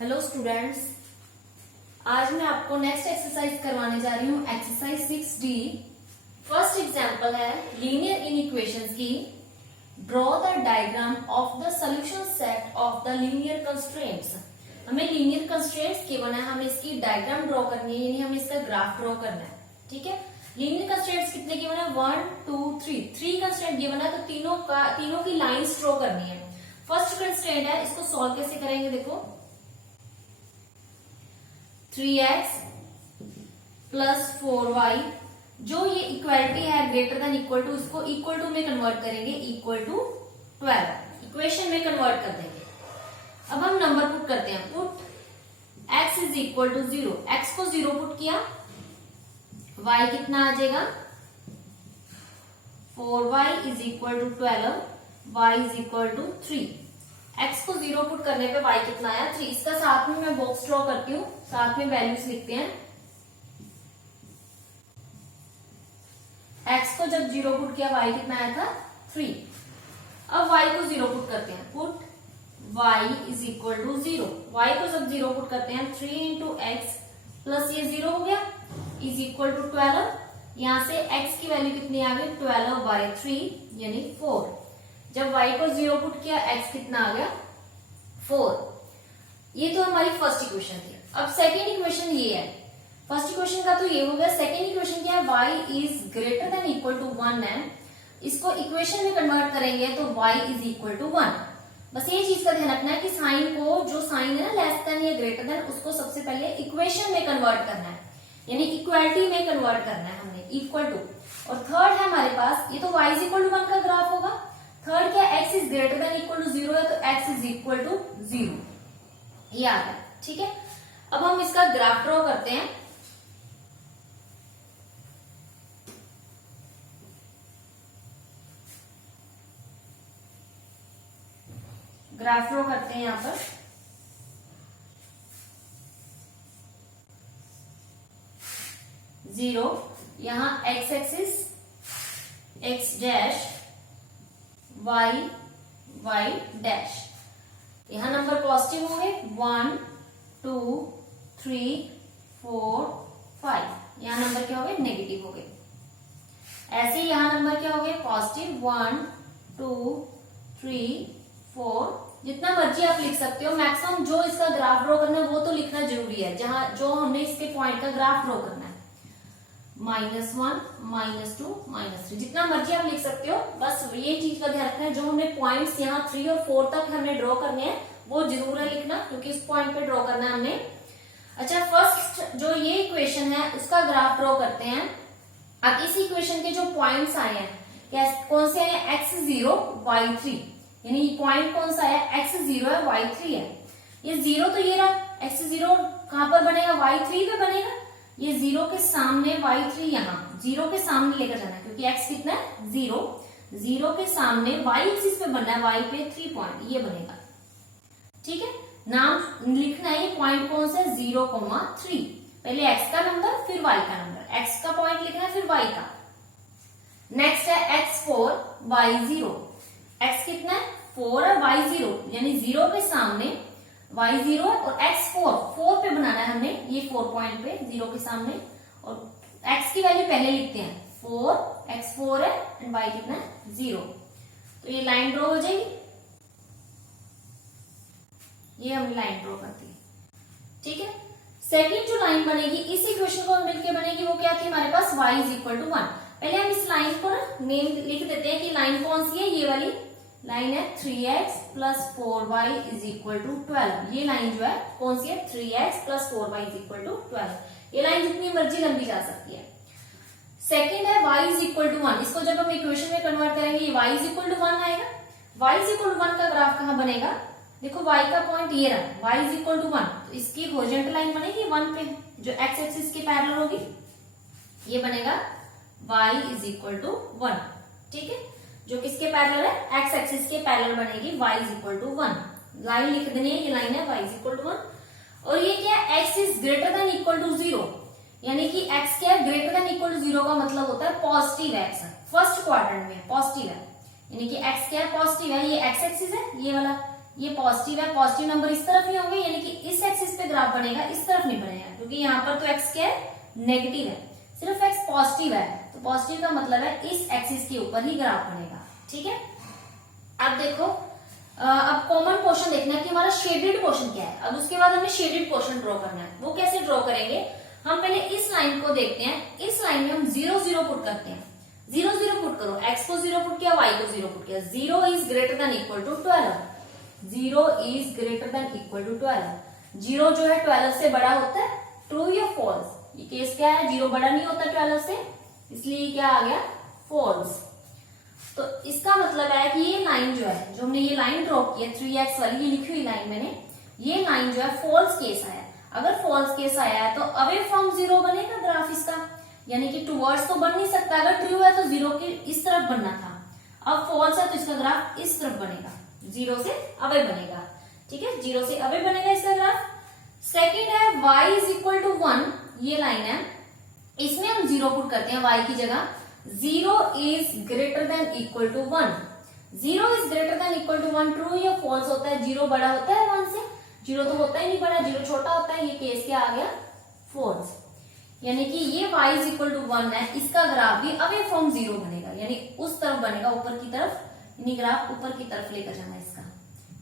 Hello students, आज मैं आपको नेक्स्ट एक्सरसाइज करवाने जा रही हूँ। Exercise 6D। फर्स्ट एग्जांपल है लीनियर इनइक्वेशंस की। Draw the diagram of the solution set of the linear constraints. हमें लीनियर कंस्ट्रेंट्स गिवन है, हमें इसकी डायग्राम ड्रॉ करनी है, यानी हमें इसका ग्राफ ड्रॉ करना है। ठीक है, लीनियर कंस्ट्रेंट्स कितने गिवन है? 1 2 3 3 कंस्ट्रेंट गिवन है, तो तीनों की लाइंस ड्रॉ करनी है। फर्स्ट कंस्ट्रेंट है, इसको सॉल्व कैसे करेंगे? देखो, 3x प्लस 4y, जो ये इक्वालिटी है ग्रेटर देन इक्वल टू, इसको इक्वल टू में कन्वर्ट करेंगे, इक्वल टू 12 इक्वेशन में कन्वर्ट कर देंगे। अब हम नंबर पुट करते हैं। Put x is equal to 0, x को 0 पुट किया, y कितना आ जाएगा? 4y is equal to 12, y is equal to 3। x को 0 पुट करने पे y कितना आया? 3। इसका साथ में मैं बॉक्स ड्रॉ करती हूँ, साथ में वैल्यूज लिखते हैं। x को जब 0 पुट किया, y कितना आया था? 3। अब y को 0 पुट करते हैं। Put y is equal to 0, y को जब 0 पुट करते हैं, 3 इंटू एक्स प्लस ये 0 हो गया, इज इक्वल टू 12। यहां से x की वैल्यू कितनी आ गई? 12/3 यानी 4। जब y को 0 पुट किया, x कितना आ गया? 4। ये तो हमारी फर्स्ट इक्वेशन थी। अब सेकेंड इक्वेशन ये है। फर्स्ट इक्वेशन का तो ये हो गया। सेकेंड इक्वेशन क्या है? y is greater than equal to 1 है। इसको इक्वेशन में कन्वर्ट करेंगे तो y इज इक्वल टू 1। बस ये चीज का ध्यान रखना है कि साइन को, जो साइन है ना लेस देन या ग्रेटर देन, उसको सबसे पहले इक्वेशन में कन्वर्ट करना है, यानी इक्वालिटी में कन्वर्ट करना है हमने, इक्वल टू। और थर्ड है हमारे पास, ये तो y इज इक्वल टू 1 का ग्राफ होगा। थर्ड क्या? x is greater than equal to 0 है, तो x इज इक्वल टू 0, ये आ गया। ठीक है, अब हम इसका ग्राफ ड्रॉ करते हैं। ग्राफ ड्रॉ करते हैं यहां पर। जीरो, यहां x axis, x dash, y dash. यहां नंबर पॉजिटिव होंगे, 1 2 3 4 5। यहां नंबर क्या हो गए? नेगेटिव हो गए। ऐसे ही यहां नंबर क्या हो गए? पॉजिटिव 1 2 3 4। जितना मर्जी आप लिख सकते हो। मैक्सिमम जो इसका ग्राफ ड्रॉ करना है वो तो लिखना जरूरी है, जहां जो हमने इसके पॉइंट का ग्राफ ड्रॉ करना है। -1 -2 -3, जितना मर्जी आप लिख सकते हो। बस ये चीज का ध्यान रखना है, जो हमने पॉइंट्स यहाँ 3 और 4 तक हमने ड्रॉ करने हैं, वो जरूर है लिखना, क्योंकि इस पॉइंट पे ड्रॉ करना है हमने। अच्छा, फर्स्ट जो ये इक्वेशन है उसका ग्राफ ड्रॉ करते हैं। अब इस इक्वेशन के जो पॉइंट्स आए हैं, कौन से आए हैं? x0 y3, यानी पॉइंट कौन सा है? x0 है, y3 है। ये 0 तो ये रहा, x0 कहां पर बनेगा? y3 पे बनेगा। ये 0 के सामने y3, यहाँ 0 के सामने लेकर जाना है, क्योंकि x कितना है? 0। 0 के सामने y एक्सिस पे बनना है, y पे 3 पॉइंट, ये बनेगा। ठीक है, नाम लिखना है, ये पॉइंट कौन सा है? 0,3। पहले x का नंबर, फिर y का नंबर। x का पॉइंट लिखना है, फिर y का। नेक्स्ट है x4 y0। x कितना है? 4 और y0, यानी 0 के सामने y0 और x4 4 पे बनाना है हमने, ये 4 पॉइंट पे 0 के सामने। और x की वैल्यू पहले लिखते हैं, 4, x4 है, एंड y कितना है? 0। तो ये लाइन ड्रॉ हो जाएगी, ये हमने लाइन ड्रॉ कर दी। ठीक है, सेकेंड जो लाइन बनेगी इस इक्वेशन को मिलकर बनेगी, वो क्या थी हमारे पास? y is equal to 1। पहले हम इस लाइन को ना नेम लिख देते हैं कि लाइन कौन सी है। ये वाली लाइन है 3x plus 4y is equal to 12। ये लाइन जो है कौन सी है? 3x plus 4y is equal to 12। ये लाइन जितनी मर्जी लंबी जा सकती है। सेकेंड है y इज इक्वल टू 1। इसको जब हम इक्वेशन में कन्वर्ट करेंगे, ये y इज इक्वल टू 1 आएगा। y इज इक्वल टू 1 का ग्राफ कहां बनेगा? देखो, y का पॉइंट ये रहा, y इज इक्वल टू 1, तो इसकी हॉरिजॉन्टल लाइन बनेगी 1 पे, जो x एक्सिस के पैरेलल होगी। ये बनेगा y इज इक्वल टू 1। ठीक है, जो किसके पैरेलल है? x एक्सिस के पैरेलल बनेगी, y is equal to 1। Line लिख देनी है, ये लाइन है y इज इक्वल टू 1। और ये क्या है? x is greater than equal to 0, यानी कि x क्या है? ग्रेटर देन इक्वल टू 0 का मतलब होता है पॉजिटिव x, फर्स्ट क्वाड्रेंट में पॉजिटिव है, यानी कि x क्या है? पॉजिटिव है। ये x एक्सिस है, ये वाला ये पॉजिटिव है, पॉजिटिव नंबर इस तरफ ही होंगे, यानी कि इस एक्सिस पे ग्राफ बनेगा, इस तरफ नहीं बनेगा, क्योंकि यहाँ पर तो एक्स क्या है, नेगेटिव है, सिर्फ एक्स पॉजिटिव है, तो पॉजिटिव का मतलब है इस एक्सिस के ऊपर ही ग्राफ बनेगा। ठीक है, अब देखो अब कॉमन पोर्शन देखना है कि हमारा शेडेड पोर्शन क्या है। अब उसके बाद हमें शेडेड पोर्शन ड्रॉ करना है। वो कैसे ड्रॉ करेंगे, हम पहले इस लाइन को देखते हैं। इस लाइन में हम 0 0 पुट करते हैं। 0 0 पुट करो, x को 0 पुट किया, y को 0 पुट किया। 0 is greater than equal to 12। 0 is greater than equal to 12। 0 जो है 12 से बड़ा होता है, ट्रू या फॉल्स। ये केस क्या है, 0 बड़ा नहीं होता 12 से, इसलिए क्या आ गया, फॉल्स। तो इसका मतलब है कि ये लाइन जो है, जो हमने ये लाइन ड्रॉ की है 3x वाली, ये लिखी हुई लाइन मैंने, ये लाइन जो है फॉल्स केस आया। अगर फॉल्स केस आया है तो अवे फ्रॉम 0 बनेगा ग्राफ इसका, यानी कि टूवर्ड्स तो बन नहीं सकता। अगर ट्रू है तो 0 के इस तरफ बनना था, अब फॉल्स है तो इसका ग्राफ इस तरफ बनेगा, 0 से अवे बनेगा। ठीक है, 0 से अवे बनेगा इसका ग्राफ। सेकेंड है y इज इक्वल टू 1, ये लाइन है, इसमें हम 0 पुट करते हैं y की जगह। 0 is greater than equal to 1। 0 is greater than equal to 1, true या फॉल्स होता है। 0 बड़ा होता है 1 से, 0 तो होता ही नहीं बड़ा, 0 छोटा होता है। ये केस क्या आ गया, फॉल्स। यानी कि ये y इज इक्वल टू 1 है, इसका ग्राफ भी अवे फ्रॉम 0 बनेगा, यानी उस तरफ बनेगा, ऊपर की तरफ, यानी ग्राफ ऊपर की तरफ लेकर जाना है इसका,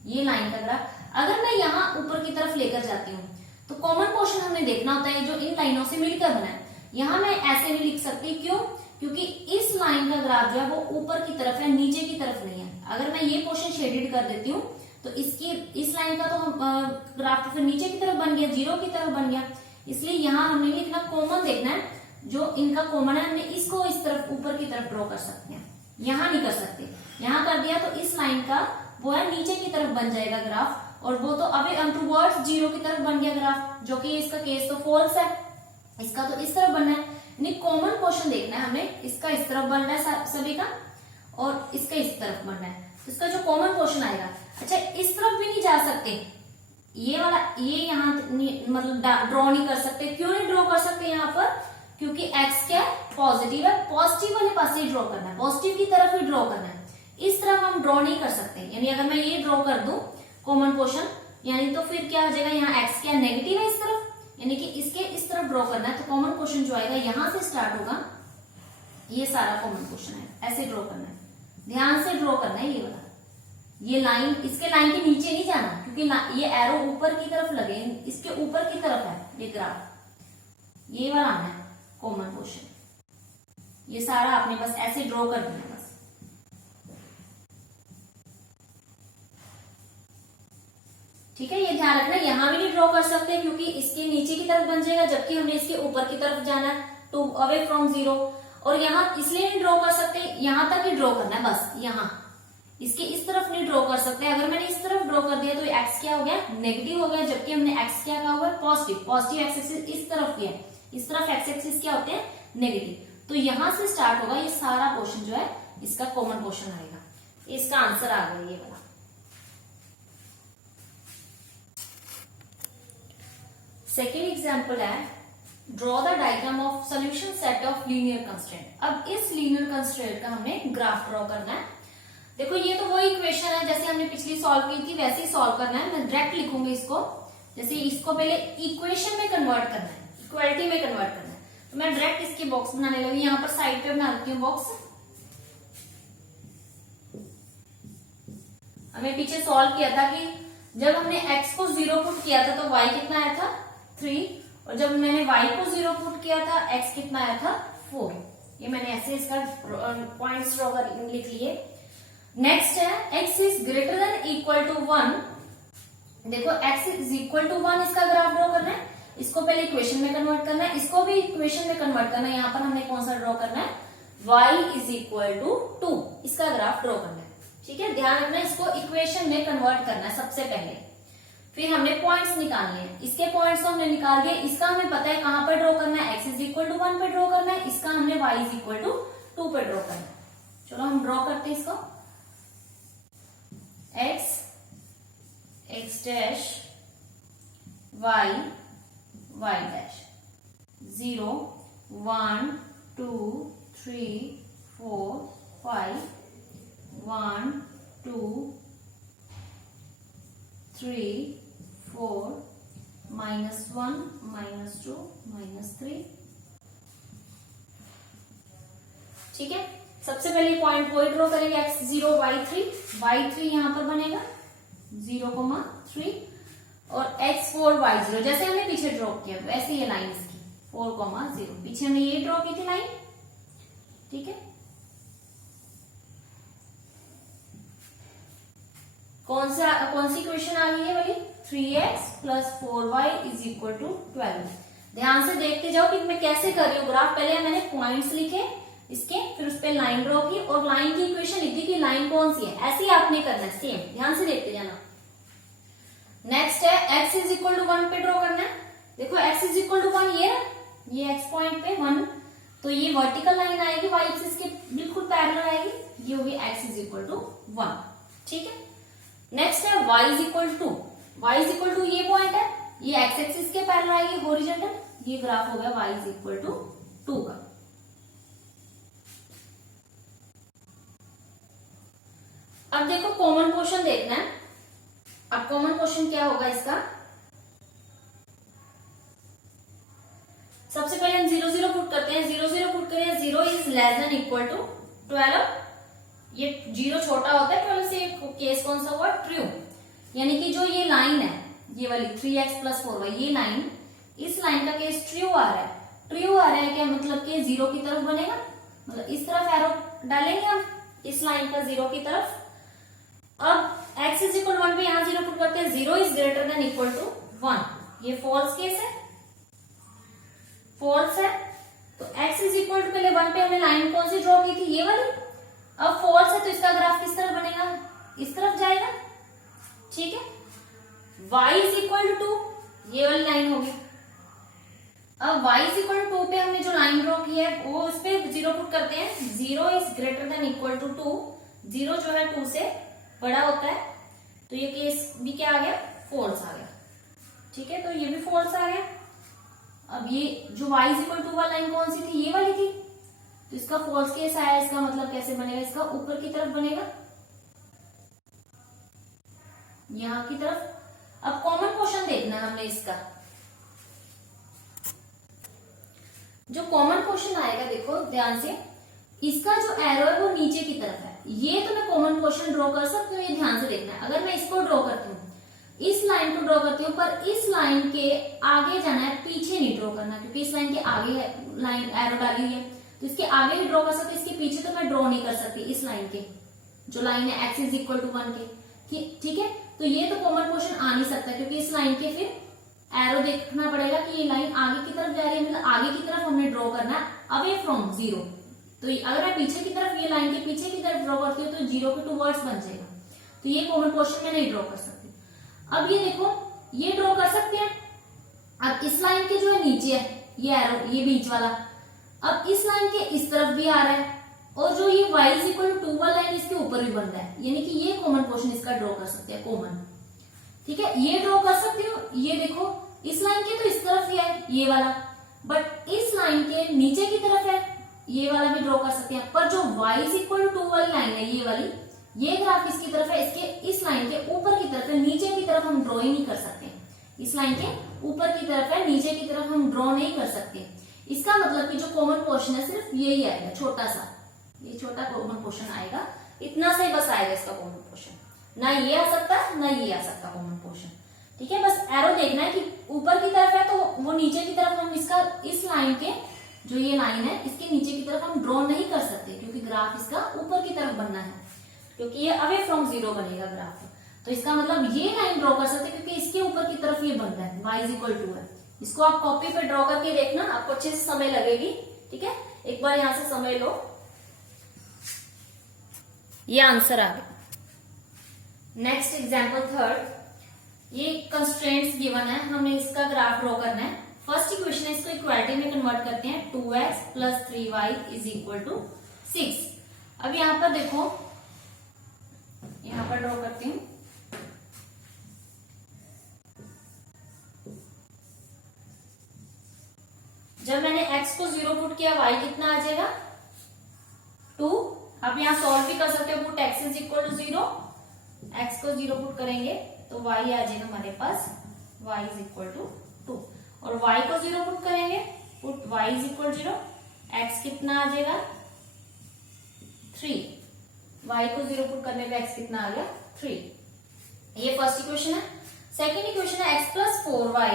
ये लाइन का ग्राफ। अगर मैं यहाँ ऊपर की तरफ लेकर जाती हूँ तो कॉमन पोर्शन हमें देखना होता है जो इन लाइनों से मिलकर बना है। यहाँ मैं ऐसे नहीं लिख सकती, क्यों, क्योंकि इस लाइन का ग्राफ जो है वो ऊपर की तरफ है, नीचे की तरफ नहीं है। अगर मैं ये पोर्शन शेडेड कर देती हूँ तो इसकी, इस लाइन का तो ग्राफ तो फिर नीचे की तरफ बन गया, 0 की तरफ बन गया। इसलिए यहाँ हमने लिखना, कॉमन देखना है, जो इनका कॉमन है, हमने इसको इस तरफ ऊपर की तरफ ड्रॉ कर सकते हैं, यहाँ नहीं कर सकते। यहाँ कर दिया तो इस लाइन का वो है नीचे की तरफ बन जाएगा ग्राफ, और वो तो अभी टूवर्ड्स 0 की तरफ बन गया ग्राफ, जो कि इसका केस तो फॉल्स है, इसका तो इस तरफ बनना है। यानी कॉमन पोर्शन देखना है हमें, इसका इस तरफ बन रहा है सभी का, और इसका इस तरफ बनना है, तो इसका जो कॉमन पोर्शन आएगा। अच्छा, इस तरफ भी नहीं जा सकते, ये वाला, ये यहाँ मतलब ड्रॉ नहीं कर सकते। क्यों नहीं ड्रॉ कर सकते यहाँ पर, क्योंकि x क्या है, पॉजिटिव है, पॉजिटिव वाले पास ही ड्रॉ करना है, पॉजिटिव की तरफ ही ड्रॉ करना है। इस तरफ हम ड्रॉ नहीं कर सकते, यानी अगर मैं ये ड्रॉ कर दूं कॉमन पोर्शन, यानी तो फिर क्या हो जाएगा, यहाँ x क्या नेगेटिव है इस तरफ, यानी कि इसके इस तरफ ड्रॉ करना है, तो कॉमन पोर्शन जो आएगा यहां से स्टार्ट होगा, ये सारा कॉमन पोर्शन है, ऐसे ड्रॉ करना है, ध्यान से ड्रॉ करना है ये वाला। ये लाइन, इसके लाइन के नीचे नहीं जाना, क्योंकि ये एरो ऊपर की तरफ लगे, इसके ऊपर की तरफ है ये ग्राफ, ये वाला आना है कॉमन पोर्शन। ये सारा आपने बस ऐसे ड्रॉ कर देना बस। ठीक है, ये ध्यान रखना, यहां भी नहीं ड्रॉ कर सकते क्योंकि इसके नीचे की तरफ बन जाएगा, जबकि हमने इसके ऊपर की तरफ जाना है, टू अवे फ्रॉम 0। और यहाँ इसलिए नहीं ड्रॉ कर सकते, यहां तक ही ड्रॉ करना है बस, यहाँ इसके इस तरफ नहीं ड्रॉ कर सकते। अगर मैंने इस तरफ ड्रॉ कर दिया तो x क्या हो गया, नेगेटिव हो गया, जबकि हमने x क्या कहा हुआ है, पॉजिटिव। पॉजिटिव एक्स एक्सिस इस तरफ की है, इस तरफ एक्स एक्सिस क्या होते हैं, नेगेटिव। तो यहां से स्टार्ट होगा ये सारा पोर्शन जो है, इसका कॉमन पोर्शन आएगा। इसका आंसर आ गया ये वाला। सेकेंड एग्जाम्पल है, draw the diagram of solution set of linear constraint. अब इस लीनियर कंस्ट्रेंट का हमने ग्राफ ड्रॉ करना है। देखो, ये तो वही इक्वेशन है जैसे हमने पिछली सॉल्व की थी, वैसे ही सॉल्व करना है। मैं डायरेक्ट लिखूंगी इसको, जैसे इसको पहले इक्वेशन में कन्वर्ट करना है, इक्वालिटी में कन्वर्ट करना है, तो मैं डायरेक्ट इसके बॉक्स बनाने लगी। यहाँ पर साइड पे बना देती हूँ बॉक्स। हमें पीछे सॉल्व किया था कि जब हमने x को 0 पुट किया था तो y कितना आया था, 3, और जब मैंने y को 0 पुट किया था x कितना आया था, 4। ये मैंने ऐसे इसका पॉइंट्स ड्रॉ कर लिख लिए। नेक्स्ट है x is greater than equal to 1। देखो, x इज इक्वल टू 1 इसका ग्राफ ड्रॉ करना है। इसको पहले इक्वेशन में कन्वर्ट करना है, इसको भी इक्वेशन में कन्वर्ट करना है। यहाँ पर हमने कौन सा ड्रॉ करना है, y इज इक्वल टू 2, इसका ग्राफ ड्रॉ करना है। ठीक है, ध्यान रखना, इसको इक्वेशन में कन्वर्ट करना है सबसे पहले, फिर हमने पॉइंट्स निकालने हैं। इसके पॉइंट्स तो हमने निकाल दिए, इसका हमें पता है कहां पर ड्रॉ करना है, x इज इक्वल टू 1 पे ड्रॉ करना है, इसका हमने y इज इक्वल टू 2 पे ड्रॉ करना है। चलो हम ड्रॉ करते हैं इसको। x dash, y dash, 0 1 2 3 4 5 1 2 3 4 -1 -2 -3। ठीक है, सबसे पहले पॉइंट वही ड्रॉ करेंगे x0 y3 यहाँ पर बनेगा 0,3 और x4 y0 जैसे हमने पीछे ड्रॉ किया वैसे ये लाइन इसकी 4,0 पीछे हमने ये ड्रॉ की थी लाइन। ठीक है, कौन सी इक्वेशन आ गई है वाली 3x + 4y = 12। ध्यान से देखते जाओ कि मैं कैसे कर रही हूँ ग्राफ। पहले मैंने पॉइंट्स लिखे इसके, फिर उस पर लाइन ड्रॉ की और लाइन की इक्वेशन लिख दी कि लाइन कौन सी है। ऐसे ही आपने करना है सेम, ध्यान से देखते जाना। नेक्स्ट है x = 1 पे ड्रॉ करना है। देखो x = 1 ये x पॉइंट पे 1, तो ये वर्टिकल लाइन आएगी y एक्सिस के बिल्कुल पैरेलल आएगी, ये होगी x = 1। ठीक है, नेक्स्ट है y = 2 ये पॉइंट है, ये x एक्सिस के पैरेलल आएगी हॉरिजॉन्टल, ये ग्राफ हो गया y = 2 का। अब देखो कॉमन पोर्शन देखना है। अब कॉमन पोर्शन क्या होगा इसका, सबसे पहले हम 0 0 पुट करते हैं। 0 0 पुट करें, 0 > 12। ये 0 छोटा होता है 12 से, केस कौन सा हुआ, ट्रू। यानी कि जो ये लाइन है ये वाली 3x + 4y, ये लाइन, इस लाइन का केस ट्रू आ रहा है। ट्रू आ रहा है क्या मतलब कि 0 की तरफ बनेगा, मतलब इस तरफ एरो डालेंगे हम इस लाइन का 0 की तरफ। अब x = 1 पे यहाँ 0 पुट करते हैं, 0 > 1, ये फॉल्स केस है, फॉल्स है। तो x = पहले 1 पे हमने लाइन कौन सी ड्रॉ की थी, ये वाली। अब फॉल्स है तो इसका ग्राफ किस तरफ बनेगा, इस तरफ जाएगा। ठीक है, y = 2, ये वाली लाइन होगी। अब y = 2 पे हमने जो लाइन ड्रॉ की है वो उस पे 0 पुट करते हैं। 0 > 2, 0 जो है 2 से बड़ा होता है, तो ये केस भी क्या आ गया, फॉल्स आ गया। ठीक है, तो ये भी फॉल्स आ गया। अब ये जो y = 2 वाली लाइन कौन सी थी, ये वाली थी, तो इसका फॉल्स केस आया। इसका मतलब कैसे बनेगा, इसका ऊपर की तरफ बनेगा, यहां की तरफ। अब कॉमन पोर्शन देखना है हमने इसका, जो कॉमन पोर्शन आएगा देखो ध्यान से, इसका जो एरो है वो नीचे की तरफ है। ये तो मैं कॉमन पोर्शन ड्रॉ कर सकती हूँ, ये ध्यान से देखना है। अगर मैं इसको ड्रॉ करती हूँ, इस लाइन को ड्रॉ करती हूँ, पर इस लाइन के आगे जाना है, पीछे नहीं ड्रॉ करना, क्योंकि इस लाइन के आगे लाइन एरो डाली हुई है, तो इसके आगे ही ड्रॉ कर सकती, इसके पीछे तो मैं ड्रॉ नहीं कर सकती। इस लाइन के जो लाइन है x = 1 के, ठीक है, तो ये तो कॉमन पोर्शन आ नहीं सकता, क्योंकि इस लाइन के फिर एरो देखना पड़ेगा कि ये लाइन आगे की तरफ जा रही है, मतलब आगे की तरफ हमने ड्रॉ करना है, अवे फ्रॉम 0। तो अगर मैं पीछे की तरफ, ये लाइन के पीछे की तरफ ड्रॉ करती हूँ तो 0 के टूवर्ड्स बन जाएगा, तो ये कॉमन पोर्शन में नहीं ड्रॉ कर सकती। अब ये देखो, ये ड्रॉ कर सकते हैं। अब इस लाइन के जो है नीचे है ये एरो, ये बीच वाला, अब इस लाइन के इस तरफ भी आ रहा है, और जो ये y = 2 वाला लाइन इसके ऊपर भी बन रहा है, यानी कि ये कॉमन पोर्शन इसका ड्रॉ कर सकते हैं, कॉमन। ठीक है, ये ड्रॉ कर सकती हूँ। ये देखो इस लाइन के तो इस तरफ ही है ये वाला, बट इस लाइन के नीचे की तरफ है, ये वाला भी ड्रॉ कर सकते हैं। पर जो y = 2 वाली लाइन है ये वाली, ये ग्राफ किसकी तरफ है, इसके इस लाइन के ऊपर की तरफ है, नीचे की तरफ हम ड्रॉ ही नहीं कर सकते। इस लाइन के ऊपर की तरफ है, नीचे की तरफ हम ड्रॉ नहीं कर सकते। इसका मतलब कि जो कॉमन पोर्शन है सिर्फ यही आएगा, छोटा सा, ये छोटा कॉमन पोर्शन आएगा, इतना से बस आएगा इसका कॉमन पोर्शन, ना ये आ सकता ना ये आ सकता कॉमन पोर्शन। ठीक है, बस एरो देखना है कि ऊपर की तरफ है तो वो नीचे की तरफ हम इसका, इस लाइन के जो ये लाइन है इसके नीचे की तरफ हम ड्रॉ नहीं कर सकते, क्योंकि ग्राफ इसका ऊपर की तरफ बनना है, क्योंकि ये अवे फ्रॉम 0 बनेगा ग्राफ। तो इसका मतलब ये लाइन ड्रॉ कर सकते, क्योंकि इसके ऊपर की तरफ ये बन रहा है, y = 2 है। इसको आप कॉपी पे ड्रॉ करके देखना, आपको अच्छे से समय लगेगी। ठीक है, एक बार यहां से समय लो, ये आंसर आ गया। नेक्स्ट एग्जाम्पल 3, ये कंस्ट्रेंट्स गिवन है, हमें इसका ग्राफ ड्रॉ करना है। फर्स्ट इक्वेशन है, इसको इक्वालिटी में कन्वर्ट करते हैं, 2x + 3y = 6। अब यहां पर देखो, यहां पर ड्रॉ करती हूं, जब मैंने x को 0 पुट किया, y कितना आ जाएगा 2। अब यहां सॉल्व भी कर सकते हो, पुट x = 0, x को 0 पुट करेंगे तो y आ जाएगा हमारे पास y इज इक्वल टू 2 और y को 0 पुट करेंगे, put y is equal 0, x कितना आ जाएगा 3, y को 0 पुट करने पे x कितना आ गया 3। ये फर्स्ट इक्वेशन है। सेकेंड इक्वेशन है x plus 4y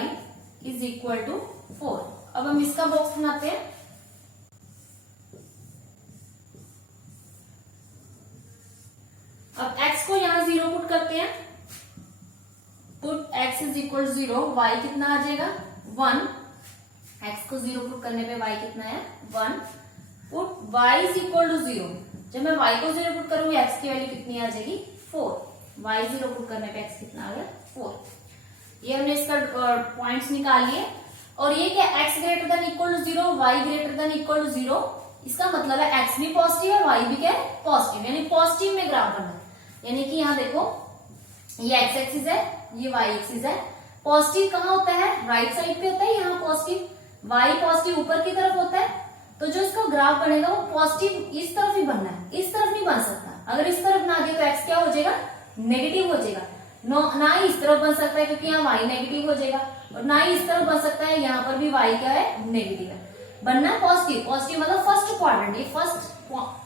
is equal to 4। अब हम इसका बॉक्स बनाते हैं। अब x को यहां 0 पुट करते हैं, put x is equal 0, y कितना आ जाएगा 1, x को 0 पुट करने पे y कितना है 1, put y is equal to 0, जब मैं y को 0 पुट करूंगी x की वैल्यू कितनी आ जाएगी 4, y 0 पुट करने पे x कितना आ गया 4। ये हमने इसका पॉइंट्स निकाल लिए। और ये क्या x greater than equal to 0, y greater than equal to 0, इसका मतलब है x भी पॉजिटिव है y भी क्या है पॉजिटिव, यानी पॉजिटिव में ग्राफ बनना है। यानी कि यहाँ देखो ये x एक्सिस है, ये y एक्सिस है। पॉजिटिव कहाँ होता है राइट साइड पे होता है, यहाँ पॉजिटिव, y पॉजिटिव ऊपर की तरफ होता है। तो जो इसका ग्राफ बनेगा वो पॉजिटिव इस तरफ ही बनना है, इस तरफ नहीं बन सकता। अगर इस तरफ ना दिए तो x क्या हो जाएगा नेगेटिव हो जाएगा, ना ही इस तरफ बन सकता है क्योंकि यहाँ y नेगेटिव हो जाएगा, और ना ही इस तरफ बन सकता है, यहाँ पर भी y क्या है नेगेटिव है। बनना है पॉजिटिव, पॉजिटिव मतलब फर्स्ट क्वाड्रेंट, ये फर्स्ट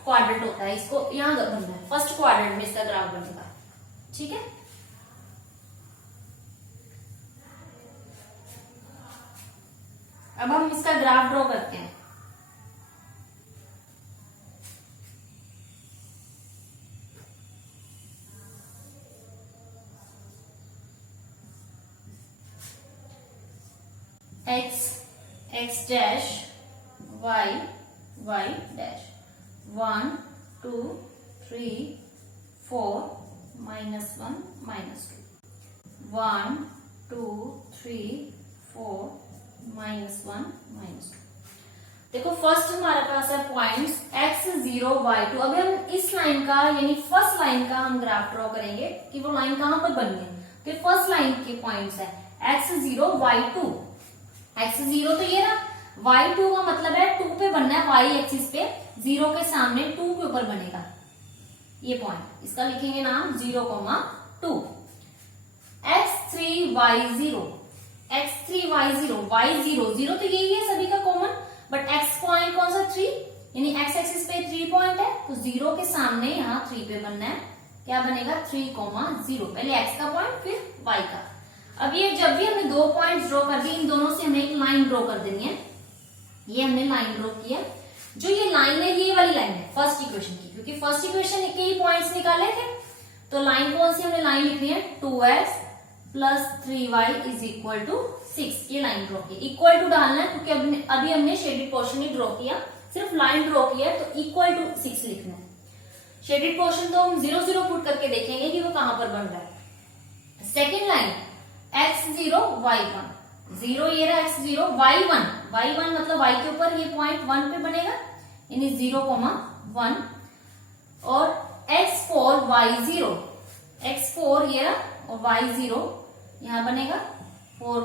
क्वाड्रेंट होता है, इसको यहाँ बनना है फर्स्ट क्वाड्रेंट में इसका ग्राफ बनेगा। ठीक है, अब हम इसका ग्राफ ड्रॉ करते हैं। x dash y dash 1 2 3 4 -1 -2 1 2 3 4 -1 -2। देखो फर्स्ट हमारे पास है पॉइंट्स x 0 y 2। अभी हम इस लाइन का यानी फर्स्ट लाइन का हम ग्राफ ड्रॉ करेंगे कि वो लाइन कहां पर बननी है। तो फर्स्ट लाइन के पॉइंट्स है x 0 y 2। x 0 तो ये ना, y 2 का मतलब है 2 पे बनना है, y एक्सिस पे 0 के सामने 2 के ऊपर बनेगा ये पॉइंट, इसका लिखेंगे नाम 0, 2। x3 y 0, x3 y 0, y 0 0 तो यही है सभी का कॉमन, बट x पॉइंट कौन सा 3, यानी x एक्सिस पे 3 पॉइंट है तो 0 के सामने यहाँ 3 पे बनना है, क्या बनेगा 3, 0। पहले x का पॉइंट फिर y का। अब ये जब भी हमने दो पॉइंट ड्रॉ कर दिए, इन दोनों से हमें एक लाइन ड्रॉ कर देनी है। ये हमने लाइन ड्रॉ किया, जो ये लाइन है ये वाली लाइन है फर्स्ट इक्वेशन की, क्योंकि फर्स्ट इक्वेशन के ही पॉइंट्स निकाले थे। तो लाइन कौन सी हमने लाइन लिखनी है 2x plus 3y is equal to 6, ये लाइन ड्रॉ की। इक्वल टू डालना है क्योंकि अभी हमने शेडेड पोर्शन ही ड्रॉ किया, सिर्फ लाइन ड्रॉ किया है तो इक्वल टू 6 लिखना है। शेडेड पोर्शन तो हम 0 0 पुट करके देखेंगे कि वो कहां पर बन रहा है। सेकेंड लाइन x0 y1, 0 ये रहा x0 y1, y1 मतलब y के ऊपर ये पॉइंट 1 पे बनेगा, यानी 0, 1। और x4 y0, x4 ये रहा और y0 यहां बनेगा 4,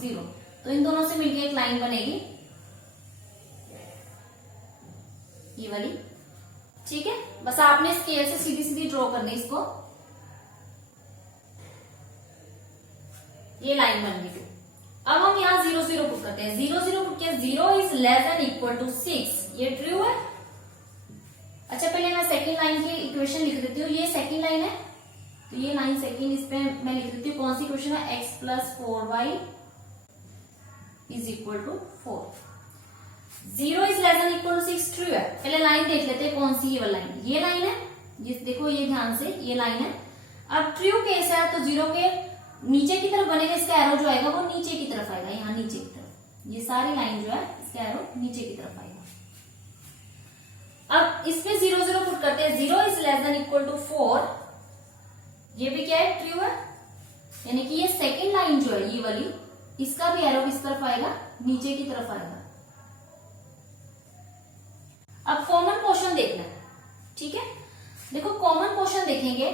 0। तो इन दोनों से मिलकर एक लाइन बनेगी ये वाली। ठीक है, बस आपने स्केल से सीधी सीधी ड्रॉ करनी है इसको, ये लाइन बन गई। अब हम यहाँ 0 0 पुट करते हैं, 0 0 पुट किया, 0 is less than equal to 6, ये ट्रू है। अच्छा पहले मैं सेकेंड लाइन की इक्वेशन लिख देती हूँ, ये सेकेंड लाइन है तो ये लाइन सेकेंड, इस पे मैं लिख देती हूँ कौन सी इक्वेशन है x plus 4y is equal to 4। 0 is less than equal to 6 true है। पहले लाइन देख लेते हैं कौन सी, ये वाली लाइन, ये लाइन है, ये देखो ये ध्यान से ये लाइन है। अब ट्रू केस है तो 0 के नीचे की तरफ बनेगा, इसका एरो जो आएगा वो नीचे की तरफ आएगा, यहाँ नीचे की तरफ, ये सारी लाइन जो है इसका एरो नीचे की तरफ आएगा। अब इसमें 0 0 पुट करते हैं, 0 is less than equal to 4, ये भी क्या है ट्रू है, यानी कि ये सेकेंड लाइन जो है ये वाली, इसका भी एरो किस तरफ आएगा नीचे की तरफ आएगा। अब कॉमन पोर्शन देखना है। ठीक है, देखो कॉमन पोर्शन देखेंगे,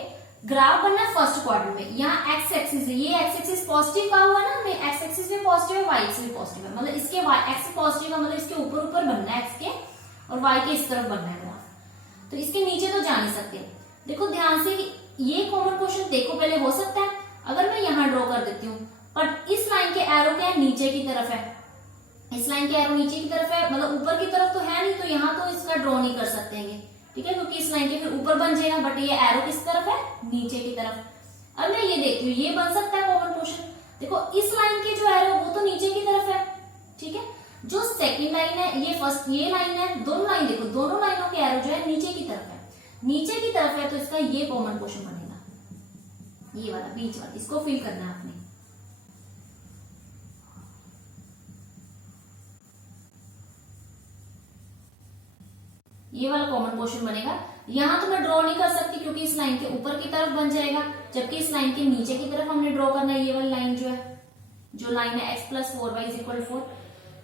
ग्राफ बनना है फर्स्ट क्वाड्रेंट में, यहाँ एक्स एक्सिस है, ये एक्स एक्सिस पॉजिटिव का हुआ ना, मैं एक्स एक्सिस भी पॉजिटिव है, वाई एक्सिस भी पॉजिटिव है, मतलब इसके एक्स पॉजिटिव है मतलब इसके ऊपर ऊपर बनना है एक्स के, और वाई के इस तरफ बनना है वहां, तो इसके नीचे तो जा नहीं सकते। देखो ध्यान से ये कॉमन पोर्शन देखो पहले हो सकता है, अगर मैं यहाँ ड्रॉ कर देती हूँ, पर इस लाइन के एरो क्या है, नीचे की तरफ है, इस लाइन के एरो नीचे की तरफ है, मतलब ऊपर की तरफ तो है नहीं, तो यहाँ तो इसका ड्रॉ नहीं कर सकते हैं, ठीक है, क्योंकि इस लाइन के फिर ऊपर बन जाएगा, बट ये एरो किस तरफ है, नीचे की तरफ। अब मैं ये देखती हूँ, ये बन सकता है कॉमन पोर्शन। देखो इस लाइन के जो एरो वो तो नीचे की तरफ है, ठीक है, जो सेकंड लाइन है, ये फर्स्ट ये लाइन है, दोनों लाइन देखो, दोनों लाइनों के एरो जो है नीचे की तरफ है, नीचे की तरफ है, तो इसका ये कॉमन पोर्शन बनेगा, ये वाला बीच वाला, इसको फिल करना है आपने। ये वाला कॉमन पोर्शन बनेगा। यहां तो मैं ड्रॉ नहीं कर सकती क्योंकि इस लाइन के ऊपर की तरफ बन जाएगा, जबकि इस लाइन के नीचे की तरफ हमने ड्रॉ करना है, ये वाली लाइन जो है, जो लाइन है x + 4y = 4,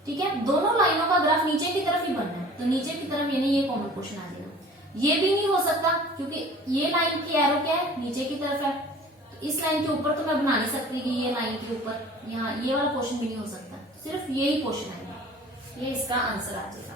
ठीक है, दोनों लाइनों का ग्राफ नीचे की तरफ ही बनना है, तो नीचे की तरफ यानी ये कॉमन पोर्शन आ जाएगा। ये भी नहीं हो सकता क्योंकि ये लाइन की एरो क्या है, नीचे की तरफ है, तो इस लाइन के ऊपर तो मैं बना नहीं सकती कि ये लाइन के ऊपर यहाँ ये वाला पोर्शन भी नहीं हो सकता, सिर्फ यही पोर्शन आएगा, ये इसका आंसर आ जाएगा।